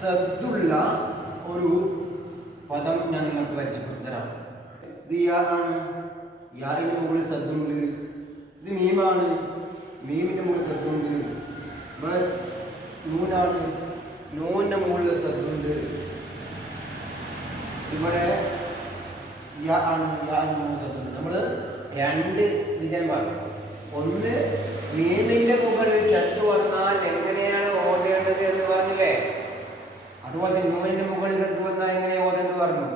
സദ്ദുള്ള ഒരു പദം ഞാൻ നിങ്ങൾക്ക് പരിചയപ്പെടുത്തി തരാം. ഇത് യാ ആണ്, യാഇന്റെ മുകളിൽ സദ്ദുണ്ട്. ഇത് മീമാണ്, മീമിന്റെ മുകളിൽ സദ്ദുണ്ട്. ഇവിടെ നൂനാണ്, നൂനിന്റെ മുകളിൽ സദ്ദുണ്ട്. ഇവിടെ യാ ആണ്, യാഇന്റെ മുകളിൽ സദ്ദുണ്ട്. നമ്മൾ രണ്ട് വിജയം പറഞ്ഞു. ഒന്ന്, മീമിന്റെ മുകളിൽ സദ്ദ് വന്നാൽ എങ്ങനെയാണ് ഓതേണ്ടത് എന്ന് പറഞ്ഞില്ലേ. അതുപോലെ നൂനിന്റെ മുകളിൽ സദ്ദ് വന്നാൽ എങ്ങനെ ഓതേണ്ടത് പറഞ്ഞു.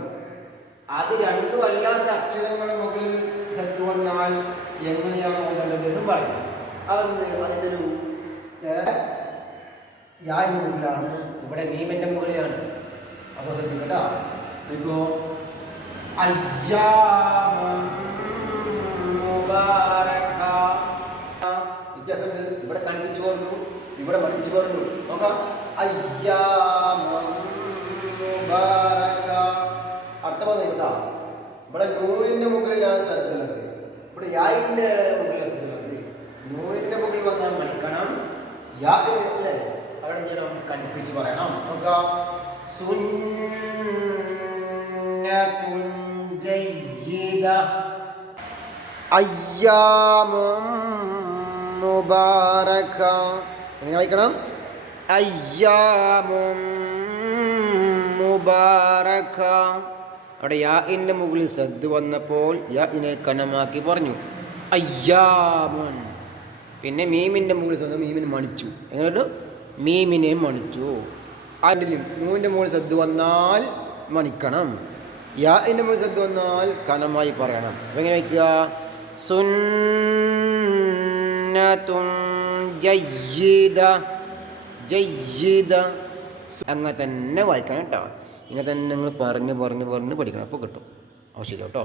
അത് രണ്ടും അല്ലാത്ത അക്ഷരങ്ങളുടെ മുകളിൽ സദ്ദ് വന്നാൽ എങ്ങനെയാണ് ഓതേണ്ടത് എന്നും പറഞ്ഞു. അതിൻ്റെ ഒരു യാഇന്റെ മുകളിലാണ്, ഇവിടെ മീമിന്റെ മുകളിലാണ്. അപ്പോൾ ശ്രദ്ധിക്കട്ടോ. ഇപ്പോ വ്യത്യാസമുണ്ട്. ഇവിടെ കണ്ടിച്ചു പറഞ്ഞു, ഇവിടെ മണിച്ചു പറഞ്ഞു. നോക്കാം. അർത്ഥം കേട്ടാ. ഇവിടെ നൂനിന്റെ മുകളിലാണ് സദ്ദുള്ളത്, ഇവിടെ യാഇന്റെ മുകളിലാണ് സദ്ദുള്ളത്. നൂനിന്റെ മുകളിൽ വന്നാൽ മണിക്കണം, യാ അല്ലേ അവിടെ ചെയ്യണം, കൽപ്പിച്ച് പറയണം. നോക്കാം. സുന്നത്തുൻ ജയ്യിദ അയ്യാമും മുബാറക. എങ്ങനെ വായിക്കണം? അയ്യാമും മുബാറക. അവിടെ യാഇന്റെ മുകളിൽ സദ്ദ് വന്നപ്പോൾ യാഇനെ കനമാക്കി പറഞ്ഞു അയ്യാമുൻ. പിന്നെ മീമിന്റെ മുകളിൽ സദ്ദ്, മീമിനെ മണിച്ചു. എങ്ങനെ? മീമിനെ മണിച്ചു. അതിൻ്റെ നൂനിന്റെ മുകളിൽ സദ്ദ് വന്നാൽ മണിക്കണം, യാഇന്റെ മുകളിൽ സദ്ദ് വന്നാൽ കനമായി പറയണം. അപ്പം എങ്ങനെ വയ്ക്കുക? സുന്നത്തുൻ ജയ്യിദ ജയ്യിദ. അങ്ങനെ തന്നെ വായിക്കണം കേട്ടോ. ഇങ്ങനെ തന്നെ നിങ്ങൾ പറഞ്ഞ് പഠിക്കണം. അപ്പോൾ കിട്ടും. ശരി കേട്ടോ.